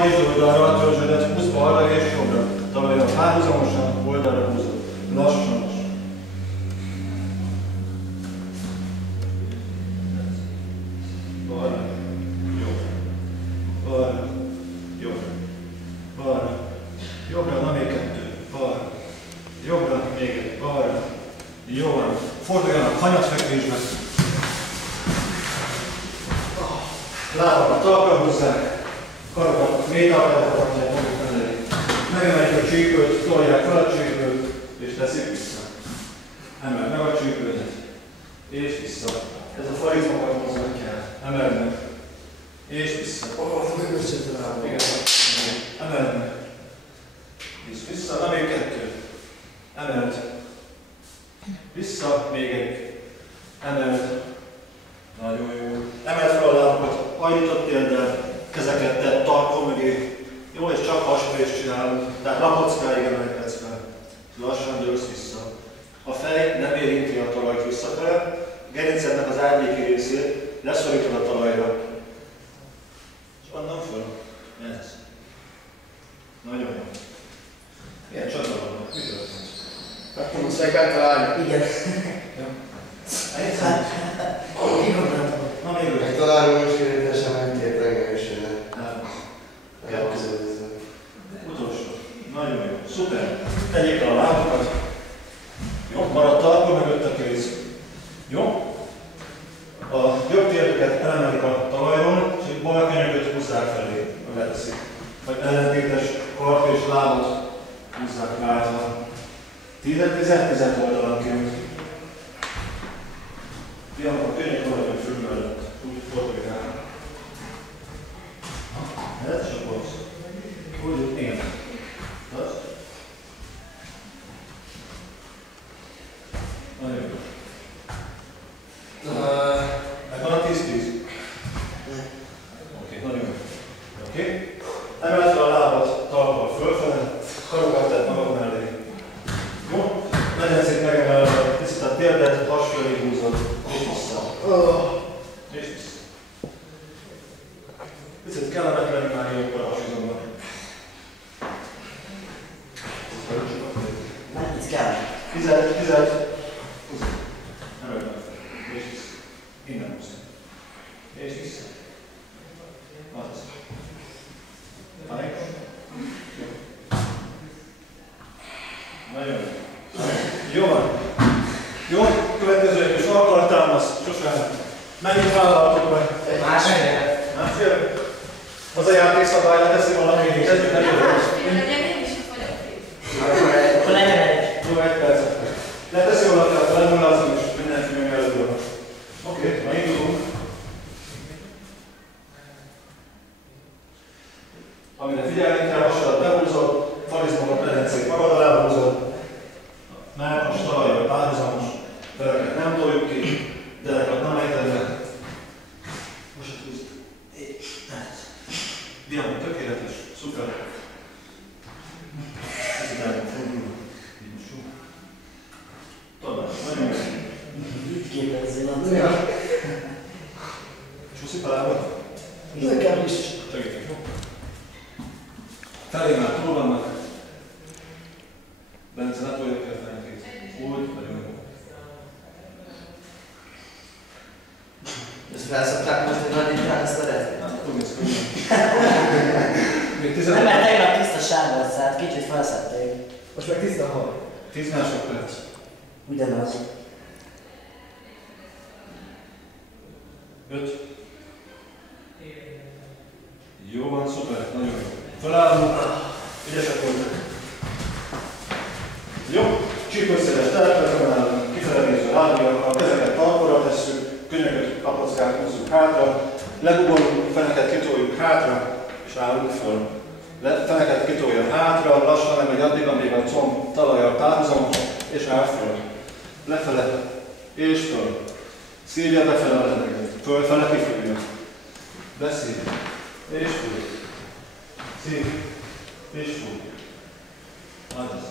hajtsd oldalra a törzsödet, húzd balra és jobbra. Talajra párhuzamosan, oldalra húzod. Lassan. Balra, jobbra, balra, jobbra, balra, jobbra, na még kettő, balra, jobbra, még egy, balra, jó van, forduljanak hanyatfekvésbe, lábakat talpra húzzák, karokat mély talpra tartják maguk mellé, megemeljük a csípőt, tolják fel a csípőt, és teszik vissza. Emeld meg a csípődet, és vissza. Ez a farizmokat mozgatják. Emeld meg. És vissza. Igen. Emeld meg. Visz vissza. Na még kettő. Emeld. Vissza. Még egy. Emeld. Nagyon jó. Emeld fel a lábakat. Hajlított térdel. Kezeket tett tarkon mögé. Jó, és csak hasfést csinálunk. Tehát lapockáig emelkedsz fel. Lassan dőlsz vissza. A fej nem érinti a talajt visszafele. Gerincednek az árnyéki részét leszorítod a talajra. És onnan föl. Ez. Nagyon jó. Milyen csatlakoznak? Mi történt? Akkor muszáj betalálni. Igen. Ja. Na még ő. Megtalálom most kérdésem, nem tért legelősére. Utolsó. Nagyon jó. Szuper. Tegyék el a lábakat. Jó, maradt talpon mögött a kéz. Jó? A jobb térdüket elemelik a talajról, és egy bal könyököt húzzák felé, ha leteszik. Vagy ellentétes kart és lábot húzzák váltva. 10-10 oldalanként. Fiamok, a könyök valahogy fül mellett. Úgy fordulják. Ez csak az. Úgy, igen. Az? Nagyon jó. Megvan a 10-10? Oké, nagyon jó. Oké. Emeld fel a lábat talpal fölfele, karokat tett magad mellé. Jó? Legyen szép megemelve, picit a térdet, has fölé húzod, és vissza. És vissza. Picit kellemetlen már ilyenkor a hasizomban. Mennyit kell? 10. Emeld meg fel. És vissza. Innen húzni. És vissza. Az. Fájk. Jó. Nagyon jó. Jó van. Jó, következő és alkaltámasz. Sosem. Mennyit vállaltok meg? Másfél. Másfél? Az a játékszabály, leteszi valami, kezdjük neki. Akkor legyen egy. Jó, egy percet. Leteszi valaki, akkor lenullázom és mindenki meg előbb. Oké, na indulunk. Amire figyelni kell, hasadat behúzod, farizmokat lehencét magad alá húzod. Mellkas talajra párhuzamos, feleket nem toljuk ki, derekat nem ejted le. Most húzd. Diamant, tökéletes, szuper. Ez irányba fordul. Tovább, nagyon jó. Itt képezzél a Csúszik a lábad? Nekem is. Segítek, jó? Felé már túl vannak. Bence, ne toljuk el fenekét. Úgy, nagyon jó. Ezt felszokták most, hogy nagy itthán ezt szeretni? Úgy néz ki. Még 15. Nem, mert tegnap tiszta sárga szállt, kicsit felszedték. Most meg tiszta hal. 10 másodperc. Ugyanaz. 5. Jó van, szuper, nagyon jó. Felállunk, ügyesek voltak. Jó, csípőszedes telepre felállunk, kifele nézve lábjak, a kezeket talpra tesszük, könyököt, kapockát húzzuk hátra, legugolunk, feneket kitoljuk hátra, és állunk föl. Feneket kitolja hátra, lassan megy addig, amíg a comb talajjal párhuzamos, és áll föl. Lefele, és föl. Szívja befele a levegőt, fölfele kifújja. Beszív, és fúj. Szív, és fúj. Az.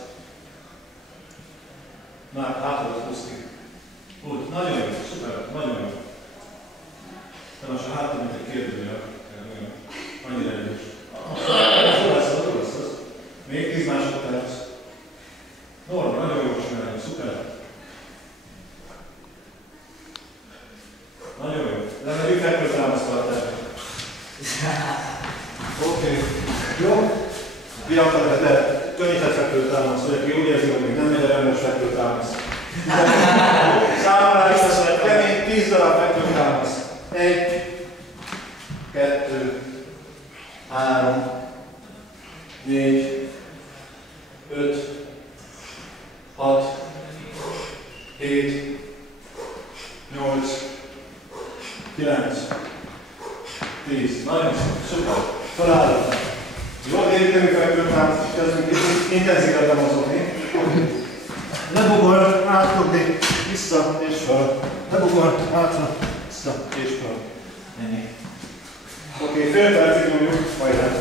Már hátradat húz ki. Úgy, nagyon jó, szuper, nagyon jó. De most a hátra, mint egy kérdőjel. Annyira erős. Fiatalokat lehet könnyített fekvőtámasz, vagy aki úgy érzi, hogy még nem megy a remos fekvőtámasz. Számára is lesz kemény 10 darab fekvőtámasz. 1, 2, 3, 4, 5, 6, 7, 8, 9, 10. Nagyon szuper. Felállok. Jól érinteni fekvőtámaszt, és kezdünk intenzívebben mozogni. Lebugol, átfogni, vissza és fel. Lebugol, hátra, vissza és fel. Ennyi. Oké, fél percig nyomjuk, majd hát.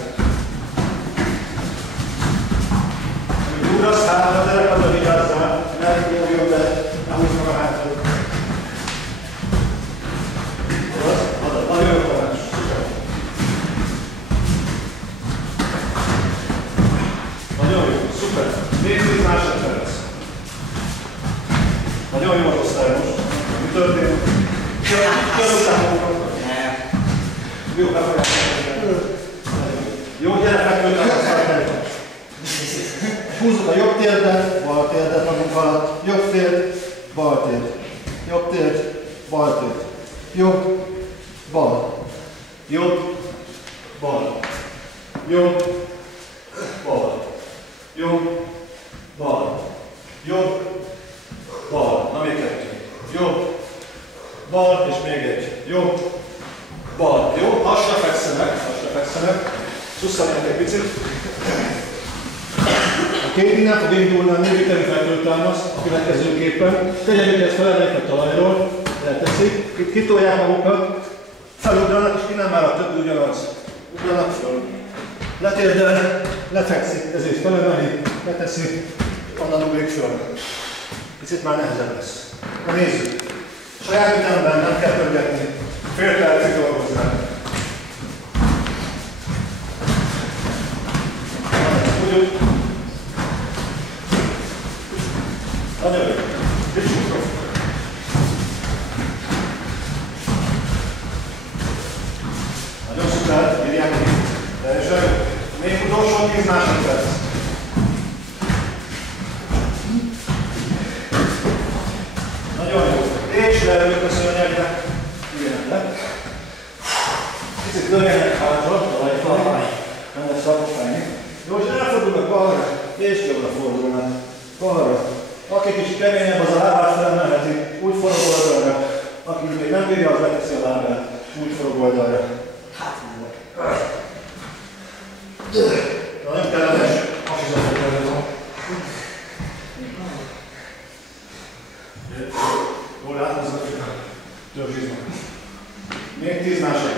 Amíg ugrasz hátra, de legalább vigyázzál, ne nyomjon be, ne húzz meg a hátra. Nagyon jó tanács. Nagyon jó, szuper. Még 10 másodperc. Nagyon jó az osztály most. Mi történik? Kell utána. Jó, jó, gyere fekvőtámasz, fekvőtámasz. Húzzuk a jobb térdet, bal térdet magunk alatt. Jobb térd, bal térd. Jobb térd, bal térd. Jobb, bal. Jobb, bal. Jobb, bal. Jobb, bal. Jobb, bal. Na még kettő. Jobb, bal és még egy. Jobb, bal. Jó? Hasra fekszenek. Szusszanják egy picit. Oké, innen fog indulni a nőviteli fekvőtámasz a következőképpen. Tegyeljük ezt fel a talajról, elteszik. Itt kitolják magukat, felugranak, és innen már a többi ugyanaz. Ugranak föl. Letérdel, lefekszik, ezért felemeli, leteszi, onnan ugrik föl. Picit már nehezebb lesz. Na nézzük. Saját ütemben nem kell pörgetni. Fél percig dolgoznánk. Úgy. Nagyon jó. Bicsúszok. Nagyon szuper, írják ki. Teljesen jó. Még utolsó 10 másodperc. Nagyon jó. És leülök a szörnyekbe. Üljenek le. Kicsit dörjenek hátra, talajfalra. Nem lesz szakos fájni. Jó, és elfordulnak balra, és jobbra fordulnak. Balra. Aki kicsit keményebb, az a lábát felemelheti, úgy forog oldalra. Aki még nem bírja, az leteszi a lábát, úgy forog oldalra. Hát nem. Nagyon kellemes, hasizatot előzom. Jól áthoznak, törzsiznak. Még 10 másodperc.